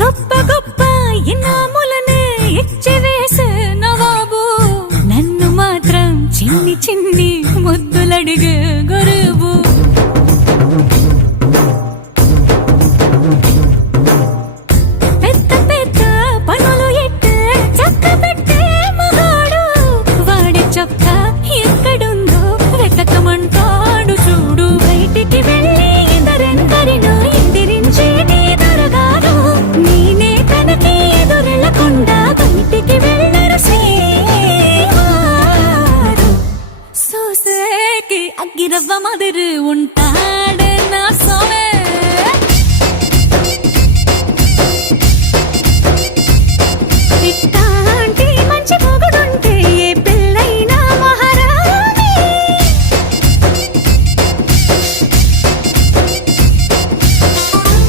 గొప్ప గొప్ప ఇనాములనే ఇచ్చివేసే నవాబు నన్ను మాత్రం చిన్ని చిన్ని ముద్దులడిగే గురువు